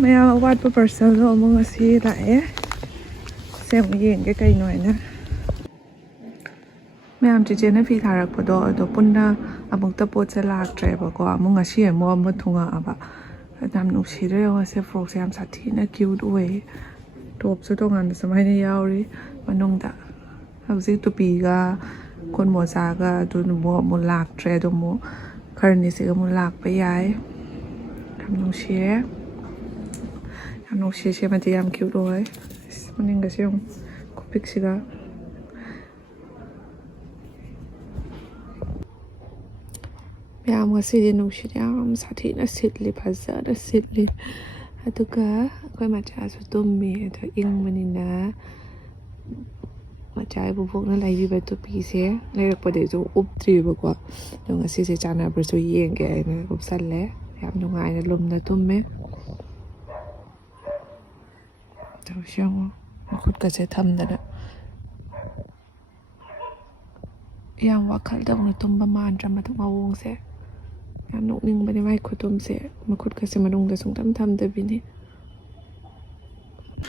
ไม่เอาวาดเป็น Parcel แล้วมึงสิไหลเสียงยิงใกล้ๆหน่อยนะไม่เอาจริงๆนะพี่ทารักพอดอปุ่นนะอาบุกตะโพจะลากใจบอกว่ามึงอาชีพมัวมุทุงอ่ะแบบทำนุชิเรียกว่าเซฟโฟกเสียมสัตย์นะคิวด้วยตัวสุดตรงนั้นสมัยนี้ยาวเลยมันนงตาเอาสิตัวปีก็คนมัวซาก็ตัวมัวลากใจตัวมัวคาร์นิสิก็มัวลากไปย้ายทำนุชิมันจะยำคิวด้วยมันยังก็เชื่อมคุปิกสิกะยามก็สิ่งนู้นสิ่งนี้มันสัตย์น่ะสิ่งลีภาษาน่ะสิ่งลีฮัตุกะก็มาจากสุดตัวมีตัวอิงมันนี่นะมาจากบุพกนั่นแหละอยู่แบบตัวปีเสียแล้วก็ประเดี๋ยวจะอุบตรีบอกว่าตรงนั้นสิ่งที่จานาประตูยิงแกนะอุบสั่นแล้วยามตรงไหนนะลมนะตุ้มไหมเดี๋ยวเชื่อว่าคุณก็จะทำได้นะยามว่าเขาเดินมาตุ้มประมาณจะมาถึงมาวงเสียยามนกนิ่งไปในไม้ขุดตุ้มเสียมาขุดก็จะมาลงแต่ส่งทำแต่บินนี่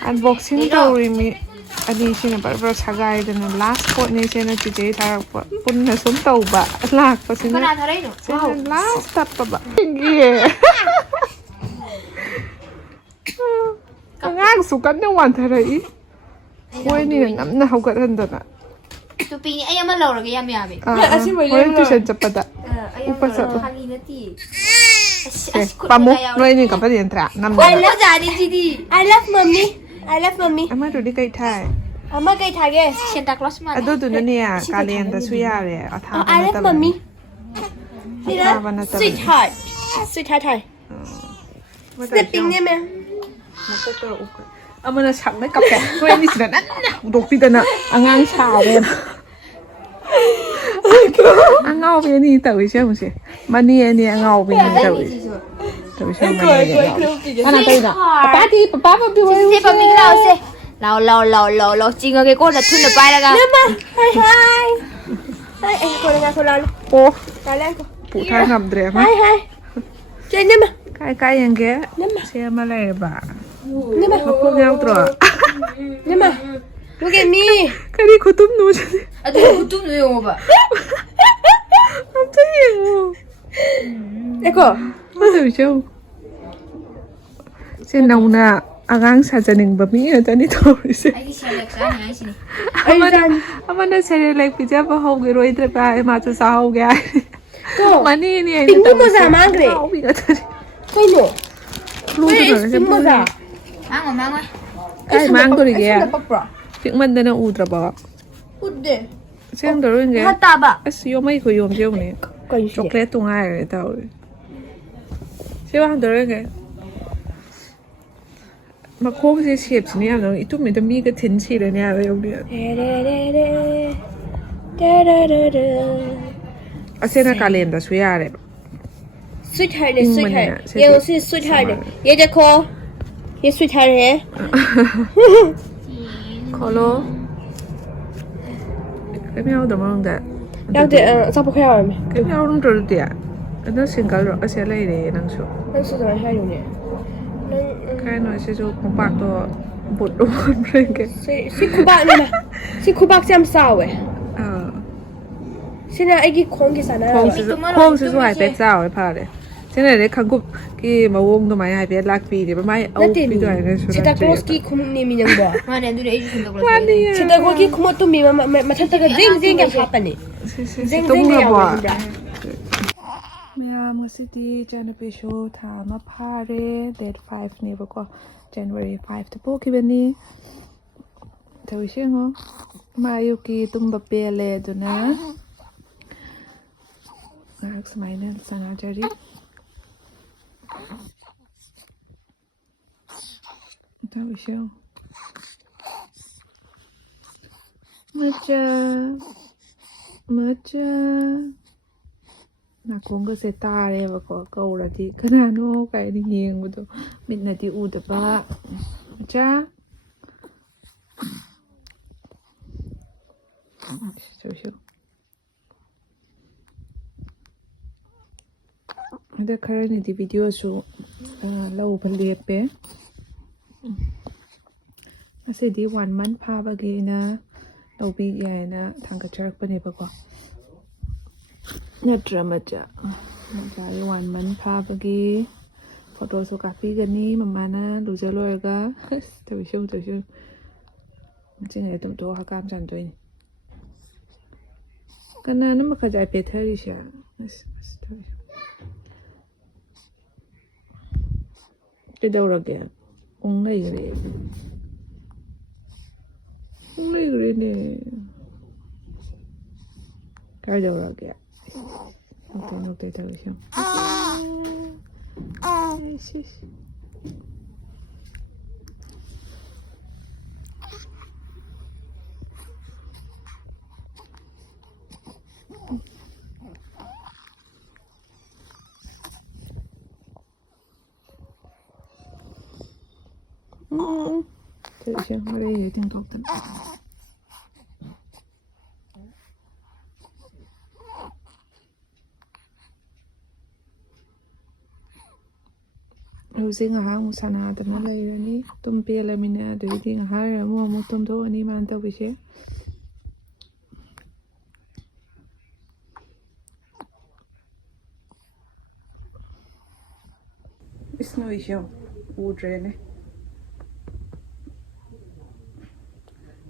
อันบ็อกซิ่งตัวมีอันนี้ใช่ไหมแบบเราใช้ไกด์นะ last spot นี่ใช่ไหมจุดที่ทางปุ่นน่ะสมตัวบะลากไปใช่ไหมใช่ไหม last step บะเงี้ยง่ายสุดกันในวันที่ไรวันนี้น้ำเขาก็ทันเดินอ่ะตัวปีนี้ไอ้ยังมาเล่าหรอกยังไม่อาบอีกวันที่ฉันจะไปด่าอุปสรรคปามุกวันนี้กับประเด็นตระน้ำ I love daddy Didi I love mommy I love mommy อามาดูดิไก่ไทย Amma kay thage Santa Claus man ดูดูนั่นเนี่ยการเรียนแต่ช่วยอะไรอ่ะท่า I love mommy Sweetheart Sweetheart Thai Stepping เนี่ยมั้ยอามันจะฉักไม่กับแกวันนี้สินะนั่นนะดกพี่แต่น่ะงานชาเลยเงาเป็นนี่แต่วิเชื่อมั้ยสิมันนี่เงาเป็นนี่แต่วิเชื่อมันนี่อันนั้นเป็นอ่ะป้าที่ป้าดูไว้สิป้ามีเราสิเราจริงก็จะทุนไปแล้วกันเนี่ยมาไอ้คนงานคนละโอ้ตายแล้วผู้ทางนำเดรมั้ยเจนเนี่ยมาใกล้ยังแกเชื่อมาเลยบ่าเนี่ยมาพวกเงาตัวเนี่ยมาLook at me. Kali kutum no siya. Ado kutum no yung ba? Ang tayo. Eko. Ano siya? Siya nauna agang sa janing bami ito nito. Ay siya leksan niya siya. Ama na siya like pizza pa ho giro itre pa ay macho sa ho gaya. To. Mani ni ay. Pinto mo sa mangre. Kano? Wait, pinto mo sa. Mango. Ay mango rin gaya. Tikman na ng udra ba? Ude. Siyang daroon nga. Hata ba? As yomay ko yom siya ni. Chocolate nga ay tao. Siyang daroon nga. Makuha si chips niya no. Ito may dami ka tinsi na niya yung niya. Asa na kalenda suyare. Sweetheart. Yung si sweetheart. Ye देखो. Ye sweetheart है. Color. Cái nhau tầm bao nhiêu? Yang de sao không hiểu mày? Cái nhau đúng rồi đấy. Nó single rồi, sẽ lấy để năng số. Năng số là hai đồng nè. Cái nói sẽ cho con bạc to bột đúng rồi cái. Si khu bạc này mà. Si khu bạc xem sao vậy? Xin là cái con cái sao nào? Con sẽ số hai bé sao ấy phải đấy. Thế này đấy Hàn Quốc cái mà uống tụi mày hai bé lạc phi thì mày âu phi tụi này nó số. Santa Claus cái không niệm mình bỏ. Mà này tụi ấy Santa Claus. Santa Claus cái không tụi mình mà thật cái zing cái happen này. Zing cái nào vậy? Mẹ mà city January show thảo mà party date 5 này vừa qua January 5 thì bố cái bên này. Thấy chưa không? Mà yêu kỳ tung bắp bè lệ tụi nó. Ngạc smile nè sang áo chơi đi. Thấy chưa? Macha. Na kung ka sa tare ba ko kaula di kanano kay ni hing mo to mit na ti uda ba Macha. So ꯑꯗ ꯈꯔꯅꯤꯗꯤ ꯚꯤꯗꯤꯑꯣꯁꯨ ꯂꯧꯕ ꯂꯦꯞꯄꯦ ꯑꯁꯤꯗꯤ 1 month ꯐꯥꯕꯒꯤꯅ ꯂꯧꯕꯤꯒꯦ ꯍꯥꯏꯅ ꯊꯥꯡꯒꯠꯆꯔꯛꯄꯅꯦꯕꯀꯣ ꯅꯠꯇ꯭ꯔ ꯃꯆꯥ ꯃꯆꯥꯒꯤ 1 month ꯐꯥꯕꯒꯤ ꯐꯣꯇꯣꯁꯨ ꯀꯥꯞꯄꯤꯒꯅꯤ ꯃꯃꯥꯅ ꯂꯨꯖ ꯂꯣꯏꯔꯒ ꯇꯧꯁꯨꯝ ꯃꯆꯤꯡꯉꯩ ꯇꯨꯝꯊꯣꯛ ꯍꯀꯥꯝ ꯆꯟꯗꯣꯏꯅꯤ ꯀꯅꯥꯅ ꯃꯈꯖꯥꯏ ꯄꯦꯊꯔꯤꯁꯦ ꯀꯩꯗꯧꯔꯒꯦ ꯂꯩꯈ꯭ꯔꯦ ꯂꯩꯈ꯭ꯔꯦꯅꯦ ꯀꯥꯏꯗꯧꯔꯒꯦ ꯅꯣꯛꯇꯩ ꯇꯧꯔꯤꯁꯦ Tövbe oraya yedin toptan. Hꯧꯖꯤꯛ ꯉꯥꯏꯍꯥꯛ ꯑꯃꯨꯛ ꯁꯥꯟꯅꯗꯅ ꯂꯩꯔꯅꯤ ꯇꯨꯝ ꯄꯦꯜꯂꯃꯤꯅ ꯑꯗꯨꯗꯩꯗꯤ ꯉꯥꯏꯍꯥꯛ ꯂꯩꯔ ꯑꯃꯨꯛ ꯇꯨꯝꯊꯣꯛꯑꯅꯤ ꯃꯥꯅ ꯇꯧꯕꯤꯁꯦ ꯏꯁꯅꯣꯏꯁꯦ ꯎꯗ꯭ꯔꯦꯅꯦ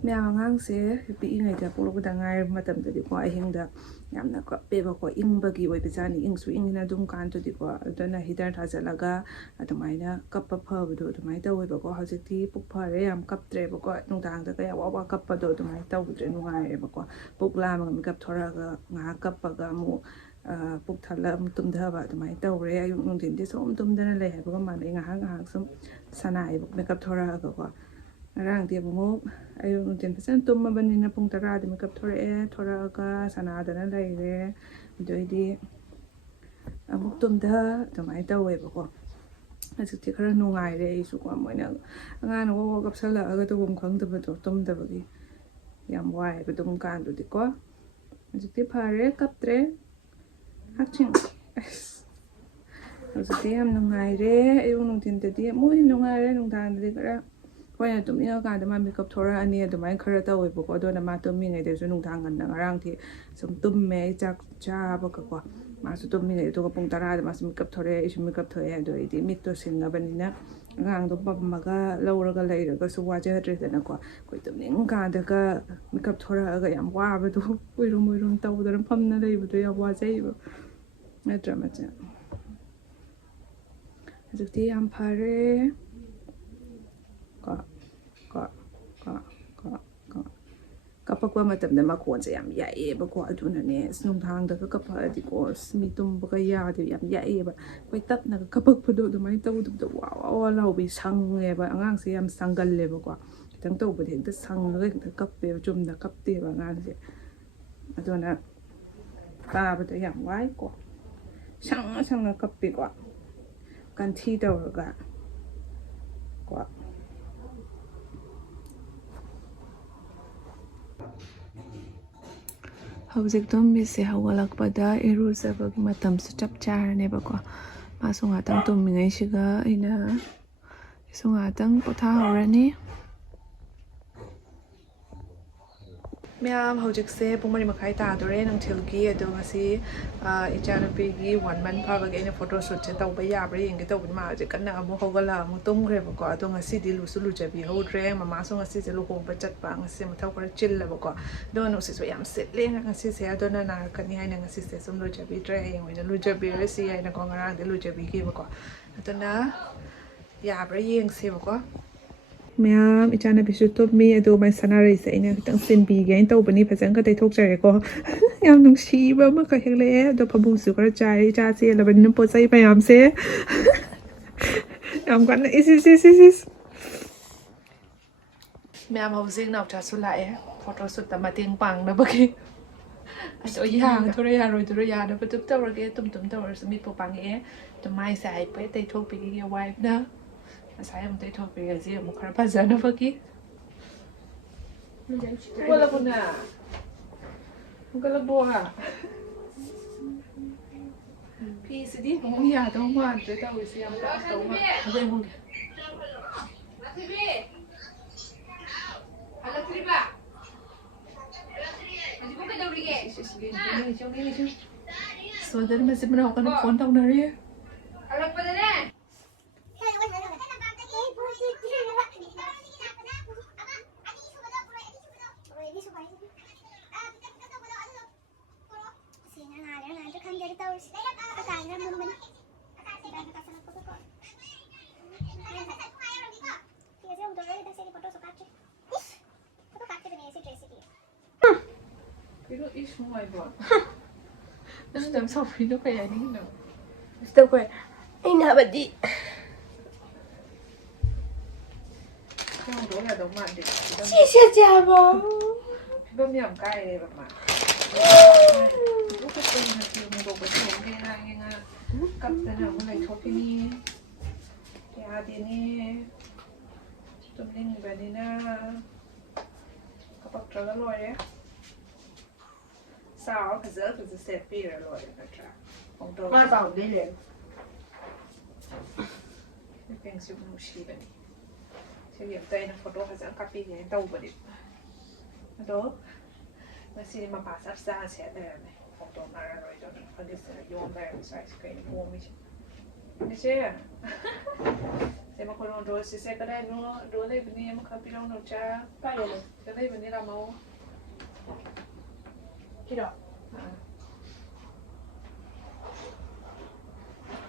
ꯃꯌꯥꯝ ꯑꯉꯥꯡꯁꯦ ꯄꯤꯛꯏꯉꯩꯗ ꯄꯣꯛꯂꯛꯄꯗ ꯉꯥꯏꯔꯕ ꯃꯇꯝꯗꯗꯤꯀꯣ ꯑꯍꯤꯡꯗ ꯌꯥꯝꯅ ꯀꯞꯄꯦꯕꯀꯣ ꯏꯪꯕꯒꯤ ꯑꯣꯏꯕꯖꯥꯠꯅꯤ ꯏꯪꯁꯨ ꯏꯪꯉꯤꯅ ꯑꯗꯨꯝ ꯀꯥꯟꯗꯨꯗꯤꯀꯣ ꯑꯗꯨꯅ ꯍꯤꯇꯔ ꯊꯥꯖꯤꯜꯂꯒ ꯑꯗꯨꯃꯥꯏꯅ ꯀꯞꯄ ꯐꯕꯗꯣ ꯑꯗꯨꯃꯥꯏꯅ ꯇꯧꯋꯦꯕꯀꯣ ꯍꯧꯖꯤꯛꯇꯤ ꯄꯨꯛ ꯐꯔꯦ ꯌꯥꯝ ꯀꯞꯇ꯭ꯔꯦꯕꯀꯣ ꯅꯨꯡꯗꯥꯡꯗ ꯀꯌꯥ ꯋꯥ ꯀꯞꯄꯗꯣ ꯑꯗꯨꯃꯥꯏꯅ ꯇꯧꯗ꯭ꯔꯦ ꯅꯨꯡꯉꯥꯏꯔꯦꯕꯀꯣ ꯄꯨꯛ ꯂꯥꯝꯃꯒ ꯃꯤꯀꯞ ꯊꯣꯔꯛꯑꯒ ꯉꯥꯏꯍꯥꯛ ꯀꯞꯄꯒ ꯑꯃꯨꯛ ꯄꯨꯛ ꯊꯜꯂꯒ ꯑꯃꯨꯛ ꯇꯨꯝꯊꯕ ꯑꯗꯨꯃꯥꯏꯅ ꯇꯧꯔꯦ ꯑꯌꯨꯛ ꯅꯨꯡꯊꯤꯟꯗꯤ ꯁꯨꯝ ꯇꯨꯝꯗꯅ ꯂꯩ ꯍꯥꯏꯕꯒ ꯃꯥꯟꯅꯩ ꯉꯥꯏꯍꯥꯛ ꯁꯨꯝ ꯁꯥꯟꯅꯥꯏꯕ ꯃꯤꯀꯞ ꯊꯣꯔꯛꯑꯒꯀꯣ ꯉꯔꯥꯡꯗꯤ ꯑꯃꯨꯛ ꯑꯌꯨꯛ ꯅꯨꯡꯊꯤꯟ ꯐꯖꯅ ꯇꯨꯝꯃꯕꯅꯤꯅ ꯄꯨꯡ 10ꯗ ꯃꯤꯀꯞ ꯊꯣꯔꯛꯑꯒ ꯁꯥꯟꯅꯗꯅ ꯂꯩꯔꯦ ꯑꯗꯨꯏꯗꯤ ꯑꯃꯨꯛ ꯇꯨꯝꯊ ꯑꯗꯨꯃꯥꯏꯅ ꯇꯧꯋꯦꯕꯀꯣ ꯍꯧꯖꯤꯛꯇꯤ ꯈꯔ ꯅꯨꯡꯉꯥꯏꯔꯦ ꯑꯩꯁꯨꯀꯣ ꯃꯣꯏꯅ ꯑꯉꯥꯡꯅ ꯋꯥ ꯀꯞꯁꯜꯂꯛꯑꯒ ꯇꯧꯐꯝ ꯈꯪꯗꯕꯗꯣ ꯇꯨꯝꯗꯕꯒꯤ ꯌꯥꯝ ꯋꯥꯏꯑꯦꯕ ꯑꯗꯨꯝ ꯀꯥꯟꯗꯨꯗꯤꯀꯣ ꯍꯧꯖꯤꯛꯇꯤ ꯐꯔꯦ ꯀꯞꯇ꯭ꯔꯦ ꯍꯛꯆꯤꯡ ꯍꯧꯖꯤꯛꯇꯤ ꯌꯥꯝ ꯅꯨꯡꯉꯥꯏꯔꯦ ꯑꯌꯨꯛ ꯅꯨꯡꯊꯤꯟꯗꯗꯤ ꯑꯃꯨꯛ ꯍꯦꯟꯅ ꯅꯨꯡꯉꯥꯏꯔꯦ ꯅꯨꯡꯗꯥꯡꯗꯗꯤ ꯈꯔ ꯑꯩꯈꯣꯏꯅ ꯇꯨꯝꯅꯤꯡꯉꯀꯥꯟꯗ ꯃꯥ ꯃꯤꯀꯞ ꯊꯣꯔꯛꯑꯅꯤ ꯑꯗꯨꯃꯥꯏꯅ ꯈꯔ ꯇꯧꯋꯦꯕꯀꯣ ꯑꯗꯨꯅ ꯃꯥ ꯇꯨꯝꯃꯤꯉꯩꯗꯁꯨ ꯅꯨꯡꯗꯥꯡ ꯉꯟꯅ ꯉꯔꯥꯡꯗꯤ ꯁꯨꯝ ꯇꯨꯝꯃꯦ ꯑꯩ ꯆꯥꯛ ꯆꯥꯕꯒꯀꯣ ꯃꯥꯁꯨ ꯇꯨꯝꯃꯤꯉꯩ ꯑꯗꯨꯒ ꯄꯨꯡ 10ꯗ ꯃꯥꯁꯨ ꯃꯤꯀꯞ ꯊꯣꯔꯛꯑꯦ ꯑꯩꯁꯨ ꯃꯤꯀꯞ ꯊꯣꯛꯑꯦ ꯑꯗꯨ ꯑꯩꯗꯤ ꯃꯤꯠꯇꯣ ꯁꯤꯡꯉꯕꯅꯤꯅ ꯑꯉꯥꯡꯗꯣ ꯄꯝꯃꯒ ꯂꯧꯔꯒ ꯂꯩꯔꯒꯁꯨ ꯋꯥꯖꯗ꯭ꯔꯦꯗꯅꯀꯣ ꯑꯩꯈꯣই ꯇꯨꯝꯅꯤꯡꯀꯥꯟꯗꯒ ꯃꯤꯀꯞ ꯊꯣꯔꯛꯑꯒ ꯌꯥꯝ ꯋꯥꯕꯗꯣ ꯑꯣꯏꯔꯨꯝ ꯇꯧꯗꯅ ꯐꯝꯅ ꯂꯩꯕꯗꯣ ꯌꯥꯝ ꯋꯥꯖꯩꯕ ꯅꯠꯇ꯭ꯔ ꯃꯆꯥ ꯍꯧꯖꯤꯛꯇꯤ ꯌꯥꯝ ꯐꯔꯦ ꯀꯞꯄꯛꯄ ꯃꯇꯝꯗ ꯃꯈꯣꯟꯁꯦ ꯌꯥꯝ ꯌꯥꯛꯑꯦꯕꯀꯣ ꯑꯗꯨꯅꯅꯦ ꯅꯨꯡꯗꯥꯡꯗꯒ ꯀꯞꯄꯛꯑꯗꯤꯀꯣ ꯃꯤ ꯇꯨꯝꯕꯒ ꯌꯥꯗꯦ ꯌꯥꯝ ꯌꯥꯛꯑꯦꯕ ꯑꯩꯈꯣꯏ ꯇꯞꯅꯒ ꯀꯞꯄꯛꯄꯗꯣ ꯑꯗꯨꯃꯥꯏꯅ ꯇꯧꯗꯕꯗꯣ ꯋꯥ ꯂꯥꯎꯕꯤ ꯁꯪꯉꯦꯕ ꯑꯉꯥꯡꯁꯦ ꯌꯥꯝ ꯁꯪꯒꯜꯂꯦꯕꯀꯣ ꯈꯤꯇꯪ ꯇꯧꯕꯗꯤ ꯍꯦꯛꯇ ꯁꯪꯉꯒ ꯍꯦꯛꯇ ꯀꯞꯄꯦꯕ ꯆꯨꯝꯅ ꯀꯞꯇꯦꯕ ꯑꯉꯥꯡꯁꯦ ꯑꯗꯨꯅ ꯇꯥꯕꯗ ꯌꯥꯝ ꯋꯥꯏꯀꯣ ꯁꯪꯅ ꯀꯞꯄꯦꯀꯣ ꯀꯟꯊꯤ ꯇꯧꯔꯒ ꯀꯣ ꯍꯧꯖꯤꯛ ꯇꯨꯝꯕꯤꯁꯦ ꯍꯧꯒꯠꯂꯛꯄꯗ ꯏꯔꯨꯖꯕꯒꯤ ꯃꯇꯝꯁꯨ ꯆꯞ ꯆꯥꯔꯅꯦꯕꯀꯣ ꯃꯥꯁꯨ ꯉꯥꯛꯇꯪ ꯇꯨꯝꯃꯤꯉꯩꯁꯤꯒ ꯑꯩꯁꯨ ꯉꯥꯛꯇꯪ ꯄꯣꯊꯥꯍꯧꯔꯅꯤ ꯃꯌꯥꯝ ꯍꯧꯖꯤꯛꯁꯦ ꯄꯨꯡ 4:30 ꯇꯥꯗꯣꯔꯦ ꯅꯨꯡꯊꯤꯜꯒꯤ ꯑꯗꯣ ꯉꯁꯤ ꯏꯆꯥꯅꯨꯄꯤꯒꯤ 1 month ꯐꯥꯕꯒꯤ ꯑꯩꯅ ꯐꯣꯇꯣꯁꯨꯠꯁꯦ ꯇꯧꯕ ꯌꯥꯕ꯭ꯔꯥ ꯌꯦꯡꯒꯦ ꯇꯧꯕꯅꯤ ꯃꯥ ꯍꯧꯖꯤꯛ ꯀꯟꯅ ꯑꯃꯨꯛ ꯍꯧꯒꯠꯂꯒ ꯑꯃꯨꯛ ꯇꯨꯝꯈ꯭ꯔꯦꯕꯀꯣ ꯑꯗꯣ ꯉꯁꯤꯗꯤ ꯂꯨꯖꯕꯤꯍꯧꯗ꯭ꯔꯦ ꯃꯃꯥꯁꯨ ꯉꯁꯤꯁꯦ ꯂꯨꯍꯣꯡꯕ ꯆꯠꯄ ꯉꯁꯤ ꯃꯊꯧ ꯈꯔ ꯆꯤꯜꯂꯕꯀꯣ ꯑꯗꯣ ꯅꯨꯡꯁꯤꯠꯁꯨ ꯌꯥꯝ ꯁꯤꯠꯂꯦ ꯉꯁꯤꯁꯦ ꯑꯗꯨꯅ ꯅꯥꯔꯛꯀꯅꯤ ꯍꯥꯏꯅ ꯉꯁꯤꯁꯦ ꯁꯨꯝ ꯂꯨꯖꯕꯤꯗ꯭ꯔꯦ ꯍꯌꯦꯡ ꯑꯣꯏꯅ ꯂꯨꯖꯕꯤꯔꯁꯤ ꯍꯥꯏꯅꯀꯣ ꯉꯔꯥꯡꯗꯤ ꯂꯨꯖꯕꯤꯈꯤꯕꯀꯣ ꯑꯗꯨꯅ ꯌꯥꯕ꯭ꯔꯥ ꯌꯦꯡꯁꯦꯕꯀꯣ ꯃꯌꯥꯝ ꯏꯆꯥꯅꯨꯄꯤꯁꯨ ꯇꯨꯝꯃꯤ ꯑꯗꯣ ꯃꯥꯏ ꯁꯥꯟꯅꯔꯩꯁꯦ ꯑꯩꯅ ꯈꯤꯇꯪ ꯆꯤꯟꯕꯤꯒꯦ ꯍꯥꯏꯅ ꯇꯧꯕꯅꯤ ꯐꯖꯅ ꯇꯩꯊꯣꯛꯆꯔꯦꯀꯣ ꯌꯥꯝ ꯅꯨꯡꯁꯤꯕ ꯑꯃꯈꯛ ꯍꯦꯛꯂꯛꯑꯦ ꯑꯗꯣ ꯐꯃꯨꯡꯁꯨ ꯈꯔ ꯆꯥꯏꯔꯦ ꯏꯆꯥ ꯆꯦꯜꯂꯕꯅꯤꯅ ꯄꯣꯠ ꯆꯩ ꯃꯌꯥꯝꯁꯦ ꯌꯥꯝ ꯀꯟꯅ ꯃꯌꯥꯝ ꯍꯧꯖꯤꯛ ꯅꯥꯎꯆꯥꯁꯨ ꯂꯥꯛꯑꯦ ꯐꯣꯇꯣꯁꯨꯠꯇ ꯃꯇꯦꯡ ꯄꯥꯡꯅꯕꯒꯤ ꯑꯁ ꯌꯥꯒꯗꯣꯏꯔꯥ ꯌꯥꯔꯣꯏꯗꯣꯏꯔꯥ ꯌꯥꯅꯕ ꯑꯗꯨꯝ ꯇꯧꯔꯒꯦ ꯇꯨꯝ ꯇꯧꯔꯁꯨ ꯃꯤꯠꯄꯨ ꯄꯥꯡꯉꯛꯑꯦ ꯑꯗꯨꯝ ꯃꯥꯏꯁꯦ ꯍꯥꯏꯐꯦꯠ ꯇꯩꯊꯣꯛꯄꯤꯈꯤꯒꯦ ꯋꯥꯏꯞꯅ ꯉꯁꯥꯏ ꯑꯃꯨꯛ ꯇꯩꯊꯣꯛꯄꯤꯔꯁꯤ ꯑꯃꯨꯛ ꯈꯔ ꯐꯖꯅꯕꯒꯤ ꯐꯤꯁꯤꯗꯤ ꯑꯃꯨꯛ ꯌꯥꯗꯧ ꯃꯥꯟꯗ꯭ꯔꯦ ꯇꯧꯔꯤꯁꯦ ꯌꯥꯝ ꯇꯧ ꯃꯥꯜꯂꯦ ꯁꯣꯗꯔ ꯃꯆꯤꯟ ꯃꯅꯥꯎ ꯀꯟꯅ ꯐꯣꯟ ꯇꯧꯅꯔꯤ Pero isu mai ba. Nang dam sa pino kaya ni no. Gusto ko eh. Ay nabadi. Kung do la do ma de. Sisya jabo. Ba mi am kai le ba ma. Ko ko ko na ti mo do ba so nge na nge nga. Kap ta na mo lai thok ni. Ya de ni. Tum ling ba ni na. Kapak tra la loire. Sao phải giờ phải sẽ phi rồi phải trả không đâu Ma tao đi liền. cái bên siêu nụ xì vậy siêu điểm tây là photo phải dẫn copy cái đâu vậy đó mà xin mà bà sắp ra sẽ đây này photo mà rồi cho nó phải cái sự dùng đây sai cái này mua mình nghe chưa thế mà còn rồi sẽ cái đây nó rồi đây bên này mà copy đâu nó cha cái này cái đây bên này là màu Kiro.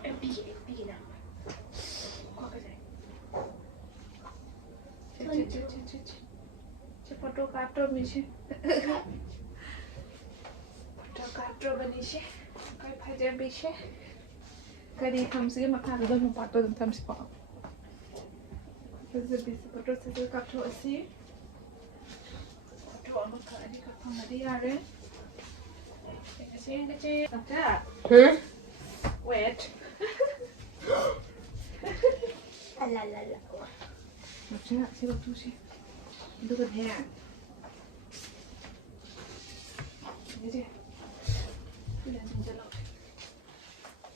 Em bị nào qua cái này chứ photo card rồi mình chứ photo card rồi mình chứ cái phải đem bị chứ cái đi thăm xí mà thằng rồi một bắt tôi thăm xí bỏ bây giờ bị photo sẽ cắt thôi xí photo nó cái đi cắt thằng đi à đấy cái gì Macha wait La la la. Macha sẽ bắt tu xí đưa cái hè cái gì cái này chúng ta làm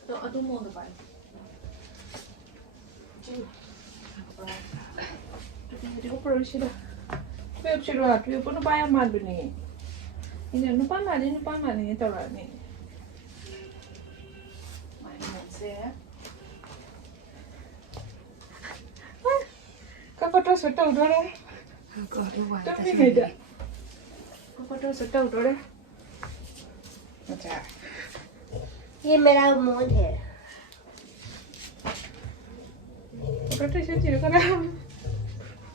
đó ở đâu mua được vậy Jadi operasi dah. Web sudah, tu pun apa yang malu ni? Ini lupa malu ni tahu lah ni. Main saya. Kau foto sudah udah dah. Tapi tidak. Kau foto sudah udah dah. Macam. Ye मेरा mode है. Foto itu jadi kan?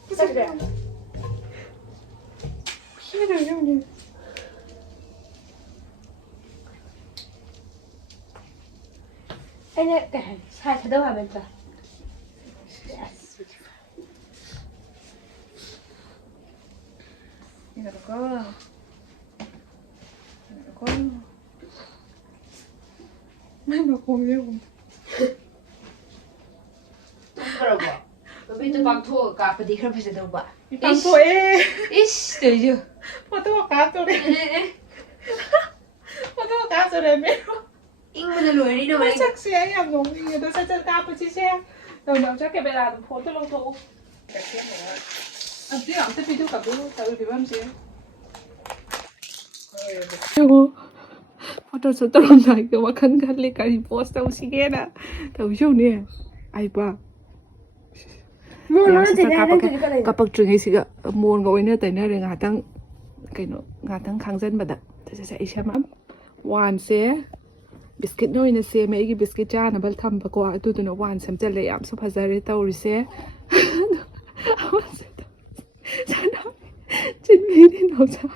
Sudah. Sudah ni. Anh cái sai thật đâu hả bên ta? Yes. Ini ada kau. Ada kau. Mana kau ni? Berapa? Tapi tu bang tu kapa di kerana bisa tahu ba? Tang tu eh. Ish, tu je. Foto kau tu deh. Foto kau tu deh mero. Ing mana loire ni Mà mana? chắc xe em giống như tôi sẽ chân cao với chiếc xe. Rồi nó chắc cái bây giờ phone tôi lông thụ. Cái xe này. Anh biết không? Tôi video cả bữa tại vì em xe. Yo. Foto số tôi làm lại cái mà khăn khăn lên cái post tao xí cái nè. Tao show nè. Ai ba. Mula nanti dah nanti kita lagi. Kapag trường hay xí cái muôn gọi nữa tới nơi ngã tăng cái nó ngã tăng khang dân mà đặt. Tôi sẽ xem mà. One xe. Biscuit no ina se me igi biscuit cha na bal tham ba ko atu tu no wan sam chale yam so phazare tawri se sana chin me ni no cha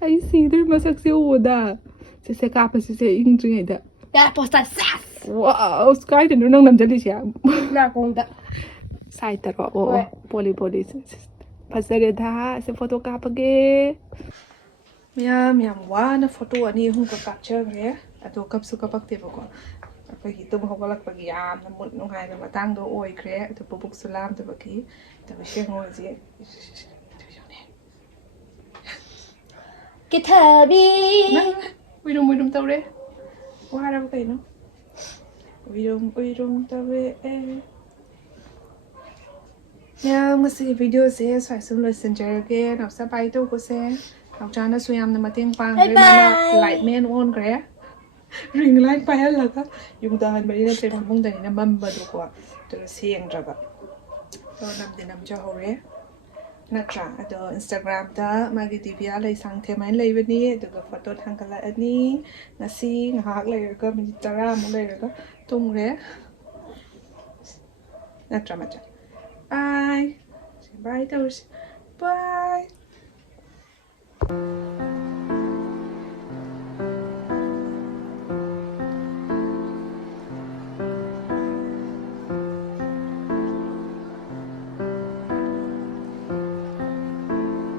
ai si der masak se oda se ka pa se ing jing da Dah posta sas. wow sky de no nang nam jali sia Nak kong tak. sai ta ro o poli phazare da se photo ka pa ge miam wa na photo ani hung ka capture re ato kapsu kapak te bako pagi tum hawalak pagi am na mun nung hai na matang do oi kre ato pupuk sulam te baki to she ngo ji Kita bi. widum tau re wa ra ba kai no uirum tabe ya ngasi video se sai sum lo senjer ge na sa bai to ko se au cha na su yam na mateng pang re na light man on kre ring light pa hal la ka yung da han bari na se mong da ni na mam ba do ko to sieng ra ba to nam de nam cha ho re natra ado Instagram da magi divya lai sang the mai lai bani aduga photo thangkala ani ngasi ngahak lai ka minute tara mo lai ka tung re natra macha bye bye bye